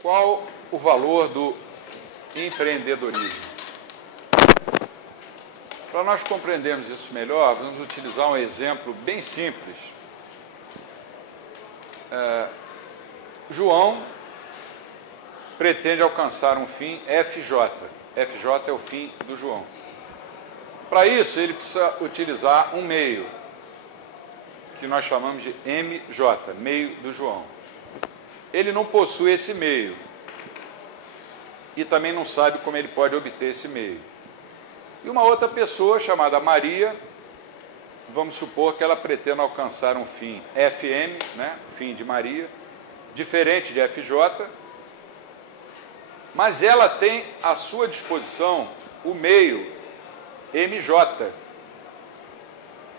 Qual o valor do empreendedorismo? Para nós compreendermos isso melhor, vamos utilizar um exemplo bem simples. João pretende alcançar um fim FJ. FJ é o fim do João. Para isso, ele precisa utilizar um meio, que nós chamamos de MJ, meio do João. Ele não possui esse meio e também não sabe como ele pode obter esse meio. E uma outra pessoa chamada Maria, vamos supor que ela pretenda alcançar um fim FM, né, fim de Maria, diferente de FJ, mas ela tem à sua disposição o meio MJ,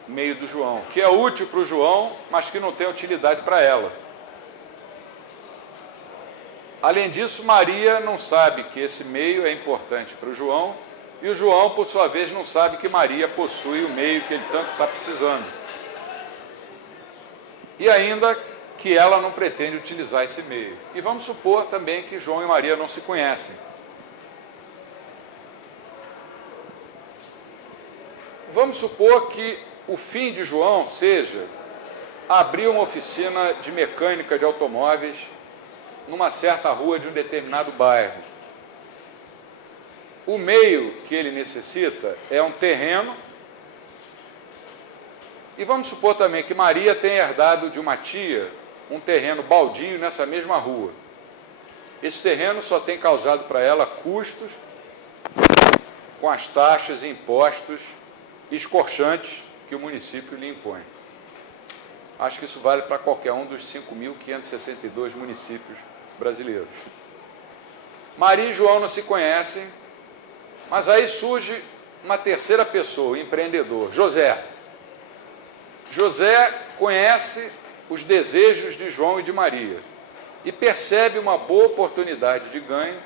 meio do João, que é útil para o João, mas que não tem utilidade para ela. Além disso, Maria não sabe que esse meio é importante para o João, e o João, por sua vez, não sabe que Maria possui o meio que ele tanto está precisando. E ainda que ela não pretende utilizar esse meio. E vamos supor também que João e Maria não se conhecem. Vamos supor que o fim de João seja abrir uma oficina de mecânica de automóveis numa certa rua de um determinado bairro. O meio que ele necessita é um terreno, e vamos supor também que Maria tenha herdado de uma tia um terreno baldio nessa mesma rua. Esse terreno só tem causado para ela custos com as taxas e impostos escorchantes que o município lhe impõe. Acho que isso vale para qualquer um dos 5.562 municípios brasileiros. Maria e João não se conhecem, mas aí surge uma terceira pessoa, o empreendedor, José. José conhece os desejos de João e de Maria e percebe uma boa oportunidade de ganho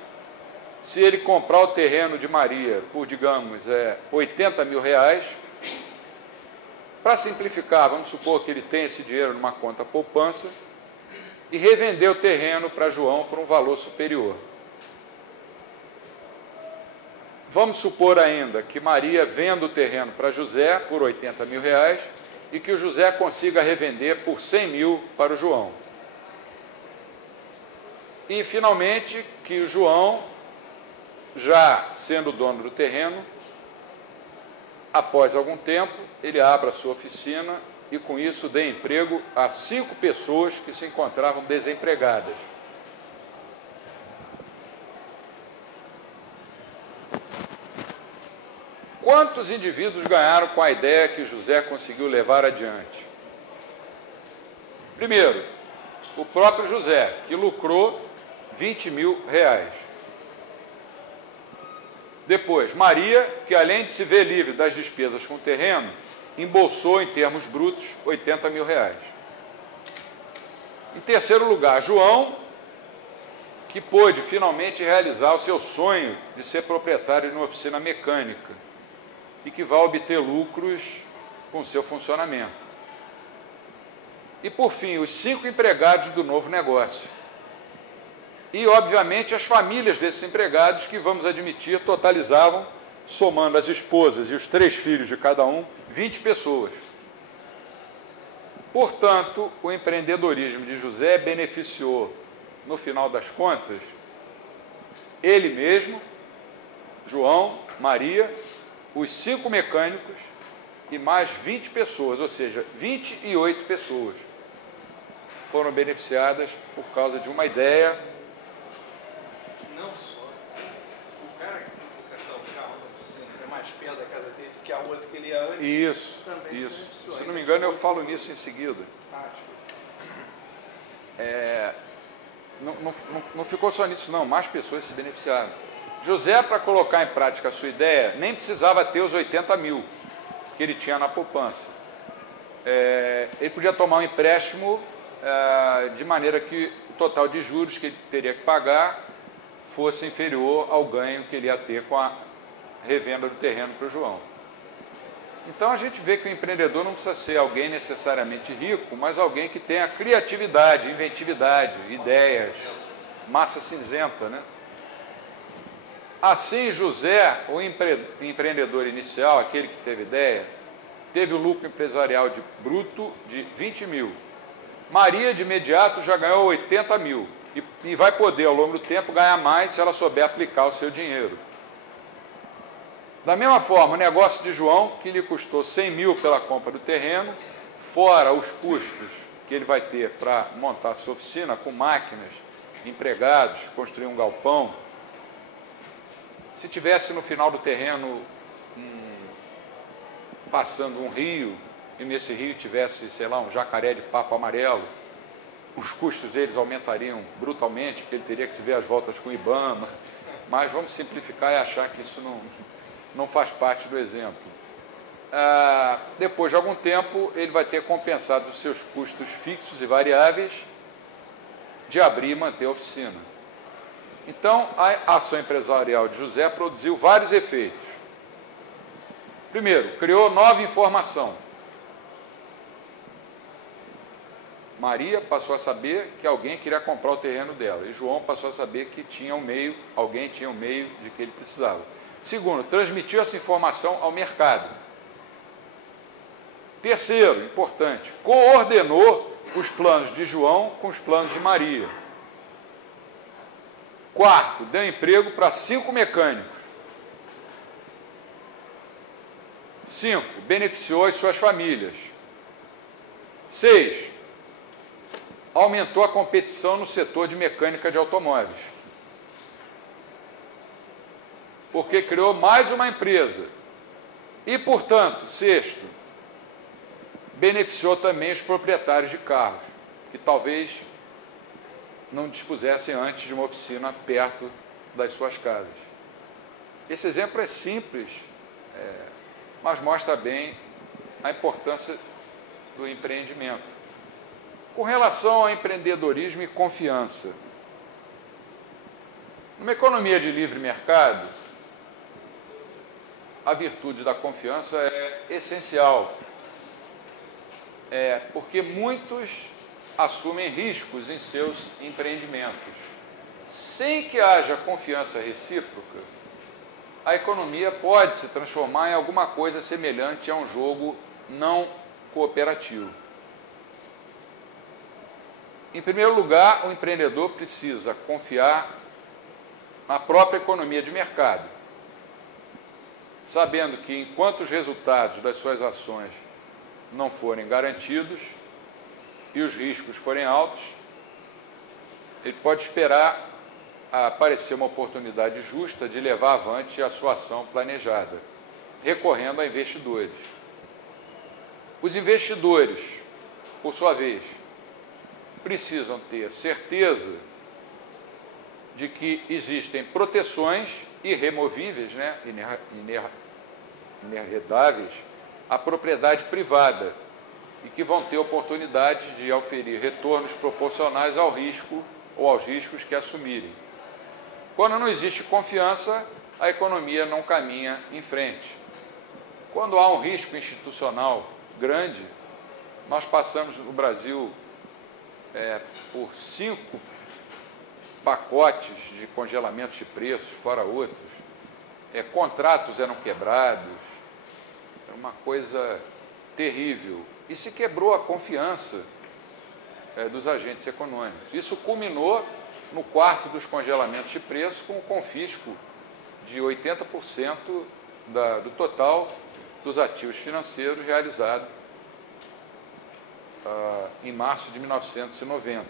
se ele comprar o terreno de Maria por, digamos, 80 mil reais. Para simplificar, vamos supor que ele tem esse dinheiro numa conta poupança e revender o terreno para João por um valor superior. Vamos supor ainda que Maria venda o terreno para José por 80 mil reais e que o José consiga revender por 100 mil para o João. E, finalmente, que o João, já sendo dono do terreno, após algum tempo, ele abra a sua oficina e, com isso, dê emprego a 5 pessoas que se encontravam desempregadas. Quantos indivíduos ganharam com a ideia que José conseguiu levar adiante? Primeiro, o próprio José, que lucrou 20 mil reais. Depois, Maria, que além de se ver livre das despesas com o terreno, embolsou em termos brutos 80 mil reais. Em terceiro lugar, João, que pôde finalmente realizar o seu sonho de ser proprietário de uma oficina mecânica e que vai obter lucros com seu funcionamento. E, por fim, os 5 empregados do novo negócio. E, obviamente, as famílias desses empregados, que, vamos admitir, totalizavam, somando as esposas e os 3 filhos de cada um, 20 pessoas. Portanto, o empreendedorismo de José beneficiou, no final das contas, ele mesmo, João, Maria, os 5 mecânicos e mais 20 pessoas, ou seja, 28 pessoas foram beneficiadas por causa de uma ideia. Não só. O cara que foi consertar o carro na oficina, que é mais perto da casa dele que a outra que ele ia antes. Isso, também isso. Se beneficiou. Se não me engano, eu falo nisso em seguida. Não ficou só nisso, não. Mais pessoas se beneficiaram. José, para colocar em prática a sua ideia, nem precisava ter os 80 mil que ele tinha na poupança. Ele podia tomar um empréstimo de maneira que o total de juros que ele teria que pagar fosse inferior ao ganho que ele ia ter com a revenda do terreno para o João. Então a gente vê que o empreendedor não precisa ser alguém necessariamente rico, mas alguém que tenha criatividade, inventividade, ideias. massa cinzenta, né? Assim, José, o empreendedor inicial, aquele que teve ideia, teve o lucro empresarial bruto de 20 mil. Maria, de imediato, já ganhou 80 mil e vai poder, ao longo do tempo, ganhar mais se ela souber aplicar o seu dinheiro. Da mesma forma, o negócio de João, que lhe custou 100 mil pela compra do terreno, fora os custos que ele vai ter para montar a sua oficina, com máquinas, empregados, construir um galpão. Se tivesse no final do terreno passando um rio, e nesse rio tivesse, sei lá, um jacaré de papo amarelo, os custos deles aumentariam brutalmente, porque ele teria que se ver as voltas com o IBAMA, mas vamos simplificar e achar que isso não faz parte do exemplo. Depois de algum tempo, ele vai ter compensado os seus custos fixos e variáveis de abrir e manter a oficina. Então, a ação empresarial de José produziu vários efeitos. Primeiro, criou nova informação. Maria passou a saber que alguém queria comprar o terreno dela, e João passou a saber que alguém tinha um meio de que ele precisava. Segundo, transmitiu essa informação ao mercado. Terceiro, importante, coordenou os planos de João com os planos de Maria. Quarto, deu emprego para 5 mecânicos. 5, beneficiou as suas famílias. 6, aumentou a competição no setor de mecânica de automóveis, porque criou mais uma empresa. E, portanto, sexto, beneficiou também os proprietários de carros, que talvez não dispusessem antes de uma oficina perto das suas casas. Esse exemplo é simples, mas mostra bem a importância do empreendimento. Com relação ao empreendedorismo e confiança, numa economia de livre mercado, a virtude da confiança é essencial, porque muitos assumem riscos em seus empreendimentos. Sem que haja confiança recíproca, a economia pode se transformar em alguma coisa semelhante a um jogo não cooperativo. Em primeiro lugar, o empreendedor precisa confiar na própria economia de mercado, sabendo que enquanto os resultados das suas ações não forem garantidos e os riscos forem altos, ele pode esperar aparecer uma oportunidade justa de levar avante a sua ação planejada, recorrendo a investidores. Os investidores, por sua vez, precisam ter certeza de que existem proteções irremovíveis, inherredáveis, à propriedade privada e que vão ter oportunidade de oferir retornos proporcionais ao risco ou aos riscos que assumirem. Quando não existe confiança, a economia não caminha em frente. Quando há um risco institucional grande, nós passamos no Brasil por 5 pacotes de congelamento de preços, fora outros. Contratos eram quebrados, era uma coisa terrível. E se quebrou a confiança dos agentes econômicos. Isso culminou no quarto dos congelamentos de preços com o confisco de 80% do total dos ativos financeiros realizado em março de 1990.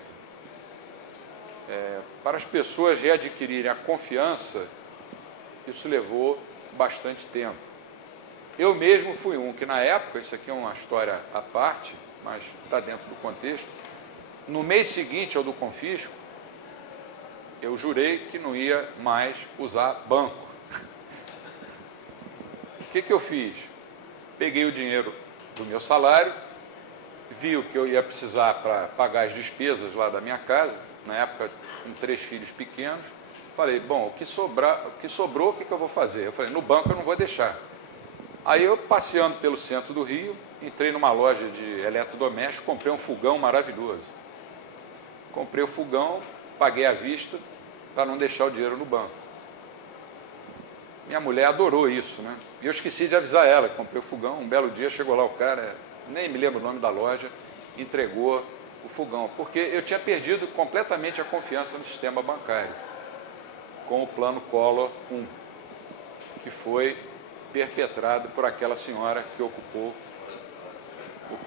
Para as pessoas readquirirem a confiança, isso levou bastante tempo. Eu mesmo fui um que, na época, isso aqui é uma história à parte, mas está dentro do contexto, no mês seguinte ao do confisco, eu jurei que não ia mais usar banco. O que eu fiz? Peguei o dinheiro do meu salário, vi o que eu ia precisar para pagar as despesas lá da minha casa, na época com 3 filhos pequenos. Falei, bom, o que sobrou, o que eu vou fazer? Eu falei, no banco eu não vou deixar. Aí eu, passeando pelo centro do Rio, entrei numa loja de eletrodomésticos, comprei um fogão maravilhoso. Comprei o fogão, paguei à vista para não deixar o dinheiro no banco. Minha mulher adorou isso, né? E eu esqueci de avisar ela, comprei o fogão, um belo dia chegou lá o cara, nem me lembro o nome da loja, entregou o fogão, porque eu tinha perdido completamente a confiança no sistema bancário, com o plano Collor 1, que foi perpetrado por aquela senhora que ocupou o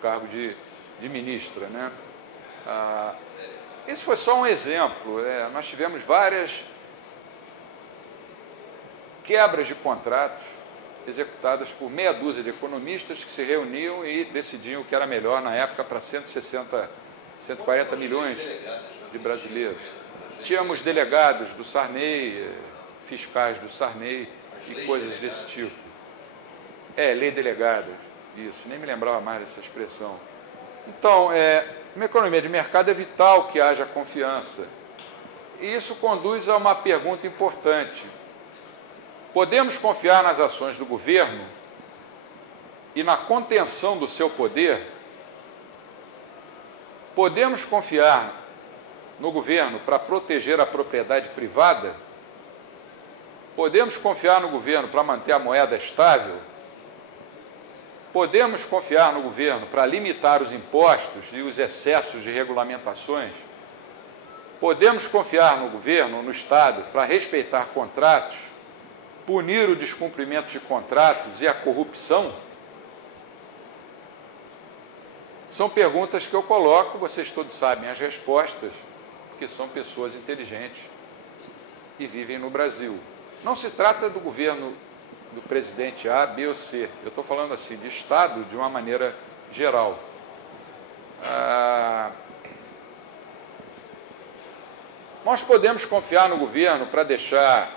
cargo de ministra, né? Esse foi só um exemplo. Nós tivemos várias quebras de contratos executadas por meia dúzia de economistas que se reuniam e decidiam o que era melhor na época para 140 milhões de brasileiros. Tínhamos delegados do Sarney, fiscais do Sarney e coisas desse tipo. Lei delegada, isso, nem me lembrava mais dessa expressão. Então, uma economia de mercado é vital que haja confiança. E isso conduz a uma pergunta importante. Podemos confiar nas ações do governo e na contenção do seu poder? Podemos confiar no governo para proteger a propriedade privada? Podemos confiar no governo para manter a moeda estável? Podemos confiar no governo para limitar os impostos e os excessos de regulamentações? Podemos confiar no governo, no Estado, para respeitar contratos, punir o descumprimento de contratos e a corrupção? São perguntas que eu coloco, vocês todos sabem as respostas, porque são pessoas inteligentes e vivem no Brasil. Não se trata do governo do presidente A, B ou C. Eu estou falando assim, de Estado de uma maneira geral. Nós podemos confiar no governo para deixar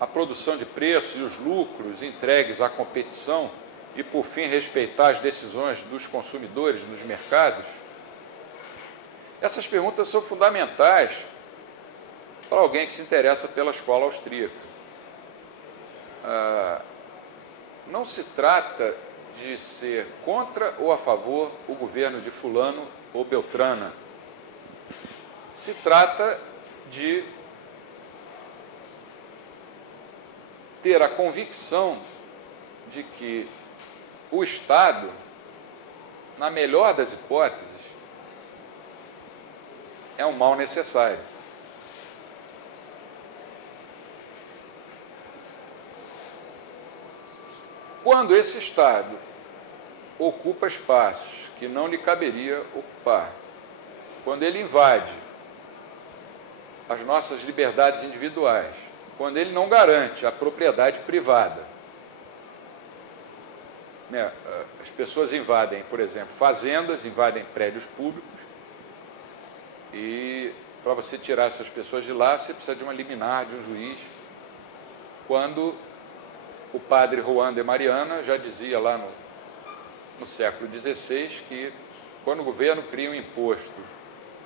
a produção de preços e os lucros entregues à competição e, por fim, respeitar as decisões dos consumidores nos mercados? Essas perguntas são fundamentais para alguém que se interessa pela escola austríaca. Não se trata de ser contra ou a favor o governo de fulano ou beltrana. Se trata de ter a convicção de que o Estado, na melhor das hipóteses, é um mal necessário. Quando esse Estado ocupa espaços que não lhe caberia ocupar, quando ele invade as nossas liberdades individuais, quando ele não garante a propriedade privada, né? As pessoas invadem, por exemplo, fazendas, invadem prédios públicos, e para você tirar essas pessoas de lá, você precisa de uma liminar, de um juiz, quando o padre Juan de Mariana já dizia lá no século XVI que quando o governo cria um imposto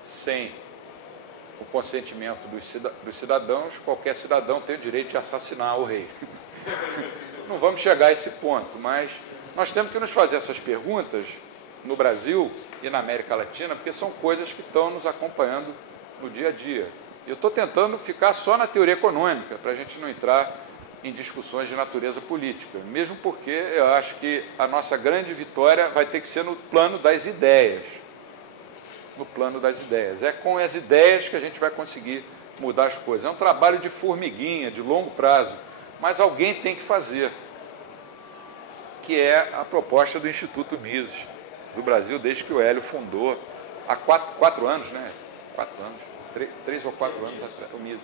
sem o consentimento dos cidadãos, qualquer cidadão tem o direito de assassinar o rei. Não vamos chegar a esse ponto, mas nós temos que nos fazer essas perguntas no Brasil e na América Latina, porque são coisas que estão nos acompanhando no dia a dia. Eu estou tentando ficar só na teoria econômica, para a gente não entrar em discussões de natureza política, mesmo porque eu acho que a nossa grande vitória vai ter que ser no plano das ideias. No plano das ideias. É com as ideias que a gente vai conseguir mudar as coisas. É um trabalho de formiguinha, de longo prazo, mas alguém tem que fazer, que é a proposta do Instituto Mises do Brasil, desde que o Hélio fundou, há 4 anos, né? 4 anos, 3 ou 4 anos atrás, o Mises.